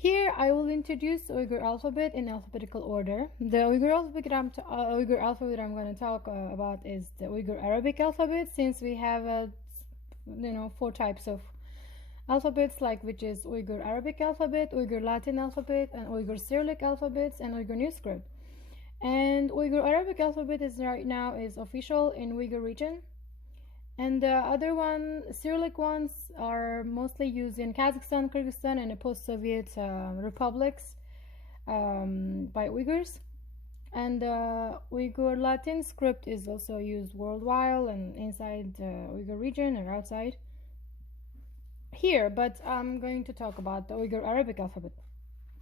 Here I will introduce the Uyghur alphabet in alphabetical order. The Uyghur alphabet I'm going to talk about is the Uyghur Arabic alphabet, since we have 4 types of alphabets, like which is Uyghur Arabic alphabet, Uyghur Latin alphabet, and Uyghur Cyrillic alphabets, and Uyghur New Script. And Uyghur Arabic alphabet is right now is official in Uyghur region, and the other Cyrillic ones are mostly used in Kazakhstan, Kyrgyzstan, and the post-Soviet republics by Uyghurs. And Uyghur Latin script is also used worldwide and inside the Uyghur region or outside here, but I'm going to talk about the Uyghur Arabic alphabet.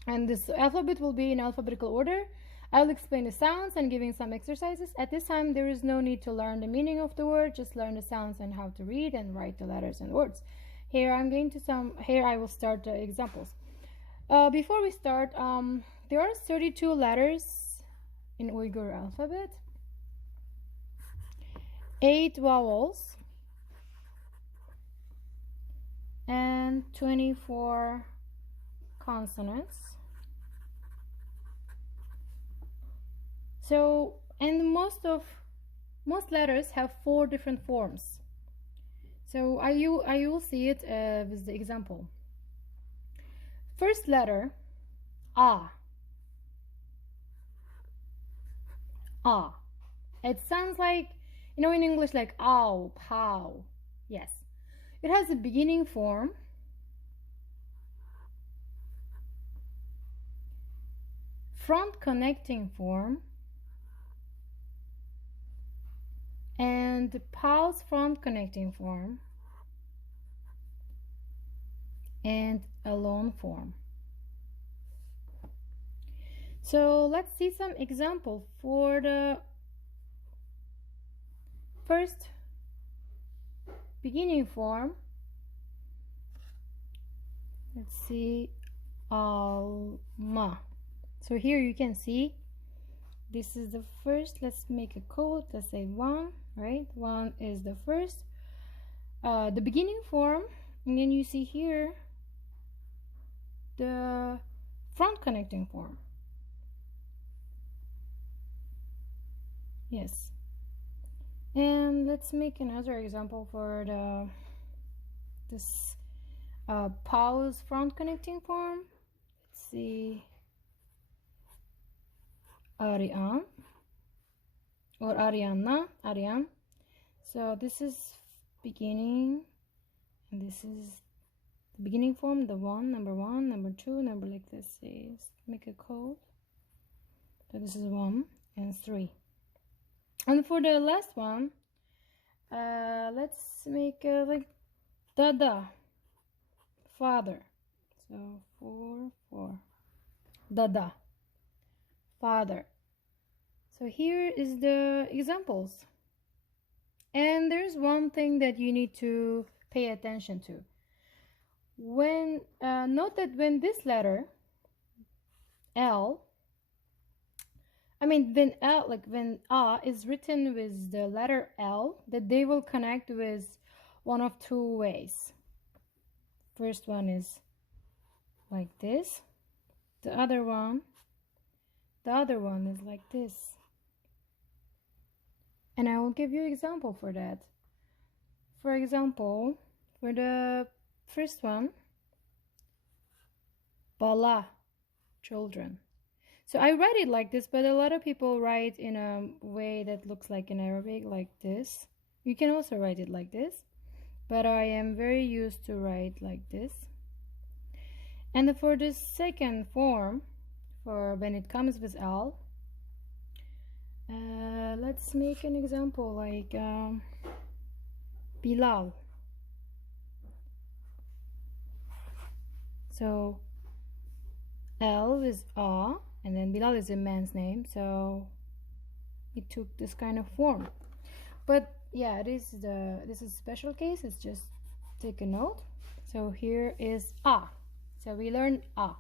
And this alphabet will be in alphabetical order. I'll explain the sounds and giving some exercises. At this time, there is no need to learn the meaning of the word, just learn the sounds and how to read and write the letters and words. Here I will start the examples. Before we start, there are 32 letters in Uyghur alphabet, 8 vowels, and 24 consonants. So, and most letters have 4 different forms. So I will see it with the example. First letter, A. A. It sounds like, in English, like ow, pow. Yes. It has a beginning form, front connecting form, and pause front connecting form, and a long form. So let's see some example for the first beginning form. Let's see, alma. So here you can see this is the first. Let's make a code. Let's say 1, right? 1 is the first, the beginning form, and then you see here the front connecting form. Yes. And let's make another example for this pause front connecting form. Let's see, Aryan or Aryan. So this is beginning, and this is the beginning form, the number 1, number 2, number like this. Is make a code. So this is 1 and 3. And for the last one, let's make like Dada, father. So 4, Dada, father. So here is the examples. And there's one thing that you need to pay attention to. Note that when this letter L, when A is written with the letter L, that they will connect with one of 2 ways. First one is like this. The other one is like this. And I will give you an example for that. For example, for the first one, Bala, children. So I write it like this, but a lot of people write in a way that looks like in Arabic, like this. You can also write it like this, but I am very used to write like this. And for the second form, for when it comes with L, let's make an example like Bilal. So L is A, and then Bilal is a man's name, so it took this kind of form. But yeah, this is a special case. It's just take a note. So here is A. So we learned A.